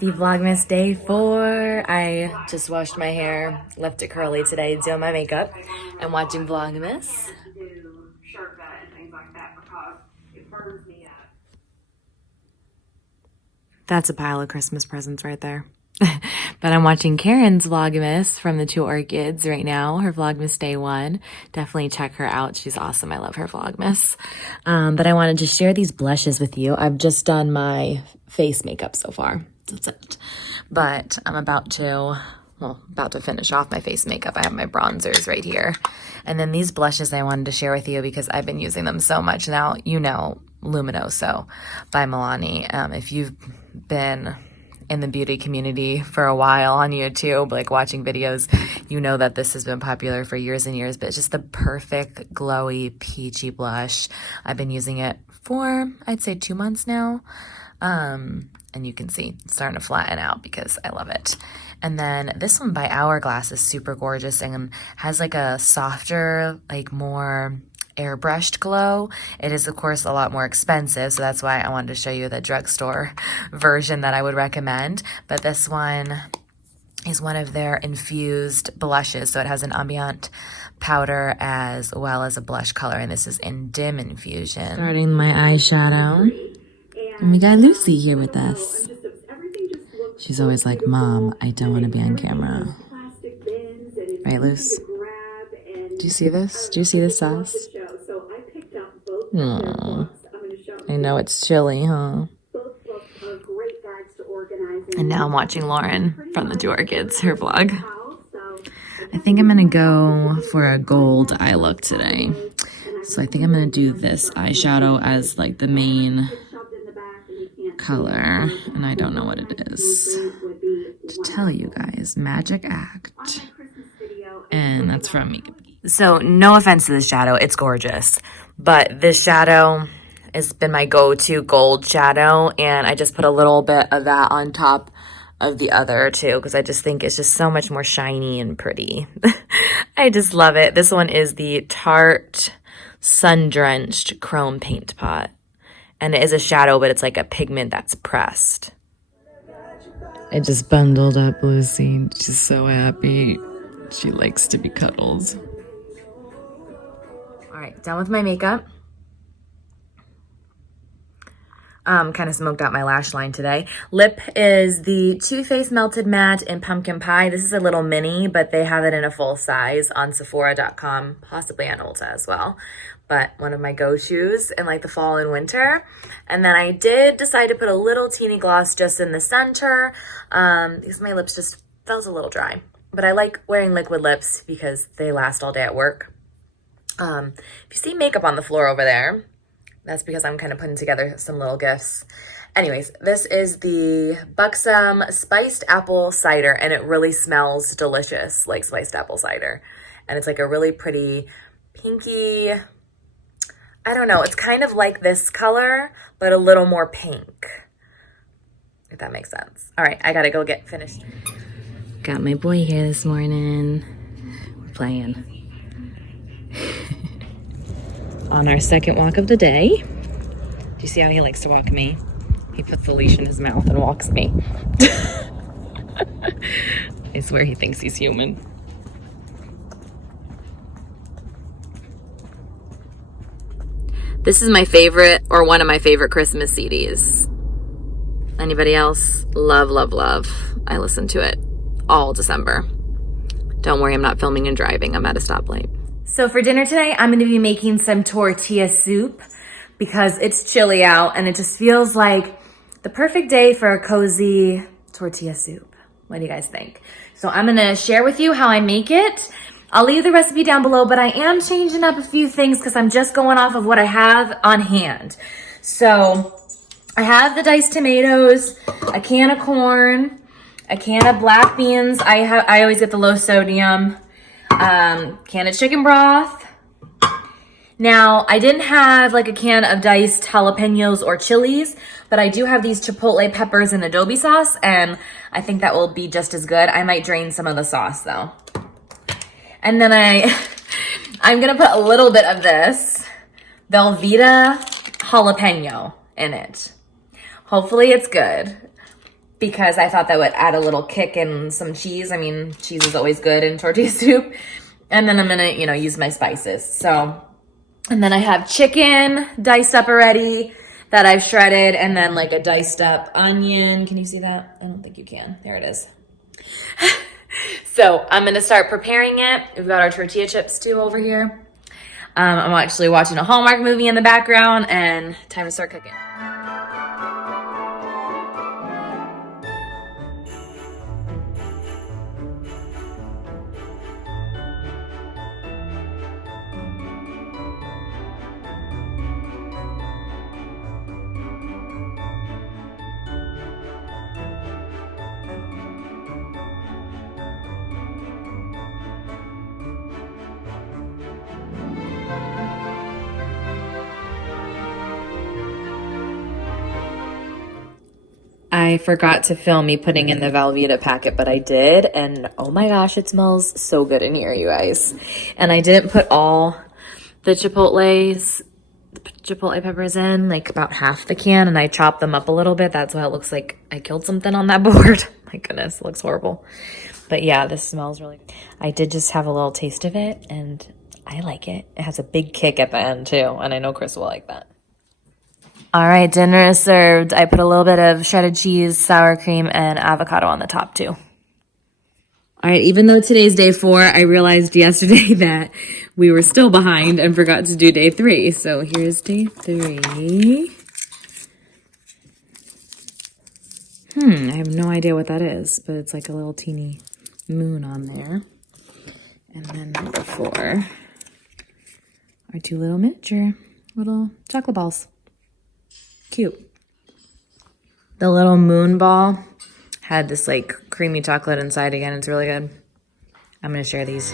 Happy Vlogmas Day 4. I just washed my hair, left it curly today, doing my makeup, and watching Vlogmas. That's a pile of Christmas presents right there. But I'm watching Karen's Vlogmas from the 2 Orchids right now, her Vlogmas Day 1. Definitely check her out. She's awesome. I love her Vlogmas. But I wanted to share these blushes with you. I've just done my face makeup so far. That's it. But I'm about to finish off my face makeup. I have my bronzers right here. And then these blushes I wanted to share with you because I've been using them so much now. You know, Luminous by Milani. If you've been in the beauty community for a while on YouTube, like watching videos, you know that this has been popular for years and years, but it's just the perfect glowy peachy blush. I've been using it for, I'd say 2 months now. And you can see it's starting to flatten out because I love it. And then this one by Hourglass is super gorgeous and has like a softer, like more airbrushed glow. It is of course a lot more expensive, so that's why I wanted to show you the drugstore version that I would recommend. But this one is one of their infused blushes, so it has an ambient powder as well as a blush color, and this is in dim infusion. Starting my eyeshadow, and we got Lucy here with us. She's always like, Mom, I don't want to be on camera. Right, Luce? Do you see this? Do you see the sauce? Aww. I know it's chilly, huh? And now I'm watching Lauren from the 2 Orchids, her vlog. I think I'm gonna go for a gold eye look today. So I think I'm gonna do this eyeshadow as like the main color, and I don't know what it is to tell you guys. Magic Act, and that's from Makeup. So no offense to this shadow, it's gorgeous, but this shadow has been my go-to gold shadow, and I just put a little bit of that on top of the other too because I just think it's just so much more shiny and pretty. I just love it. This one is the Tarte Sun-Drenched Chrome Paint Pot. And it is a shadow, but it's like a pigment that's pressed. I just bundled up Lucy. She's so happy. She likes to be cuddled. All right, done with my makeup. Kind of smoked out my lash line today. Lip is the Too Faced Melted Matte in Pumpkin Pie. This is a little mini, but they have it in a full size on Sephora.com, possibly on Ulta as well. But one of my go-tos in like the fall and winter. And then I did decide to put a little teeny gloss just in the center because my lips just felt a little dry. But I like wearing liquid lips because they last all day at work. If you see makeup on the floor over there, that's because I'm kind of putting together some little gifts. Anyways, this is the Buxom Spiced Apple Cider, and it really smells delicious, like spiced apple cider. And it's like a really pretty pinky, I don't know, it's kind of like this color, but a little more pink, if that makes sense. All right, I gotta go get finished. Got my boy here this morning. We're playing. On our second walk of the day. Do you see how he likes to walk me? He puts the leash in his mouth and walks me. I swear he thinks he's human. This is my favorite, or one of my favorite Christmas CDs. Anybody else? Love, love, love. I listen to it all December. Don't worry, I'm not filming and driving. I'm at a stoplight. So for dinner today, I'm going to be making some tortilla soup because it's chilly out and it just feels like the perfect day for a cozy tortilla soup. What do you guys think? So I'm going to share with you how I make it. I'll leave the recipe down below, but I am changing up a few things because I'm just going off of what I have on hand. So I have the diced tomatoes, a can of corn, a can of black beans. I always get the low sodium. Can of chicken broth. Now, I didn't have like a can of diced jalapenos or chilies, but I do have these chipotle peppers and adobe sauce, and I think that will be just as good. I might drain some of the sauce though. And then I'm gonna put a little bit of this Velveeta jalapeno in it. Hopefully it's good. because I thought that would add a little kick and some cheese. I mean, cheese is always good in tortilla soup. And then I'm gonna, you know, use my spices. So, and then I have chicken diced up already that I've shredded, and then like a diced up onion. Can you see that? I don't think you can. There it is. So I'm gonna start preparing it. We've got our tortilla chips too over here. I'm actually watching a Hallmark movie in the background, and time to start cooking. I forgot to film me putting in the Velveeta packet, but I did, and oh my gosh, it smells so good in here, you guys. And I didn't put all the chipotle peppers in, like about half the can, and I chopped them up a little bit. That's why it looks like I killed something on that board. My goodness, it looks horrible. But yeah, this smells really good. I did just have a little taste of it, and I like it. It has a big kick at the end too, and I know Chris will like that. All right, dinner is served. I put a little bit of shredded cheese, sour cream, and avocado on the top too. All right, even though today's day 4, I realized yesterday that we were still behind and forgot to do day 3. So here's day 3. I have no idea what that is, but it's like a little teeny moon on there. And then number 4 are 2 little miniature little chocolate balls. Cute. The little moon ball had this like creamy chocolate inside again. It's really good. I'm gonna share these.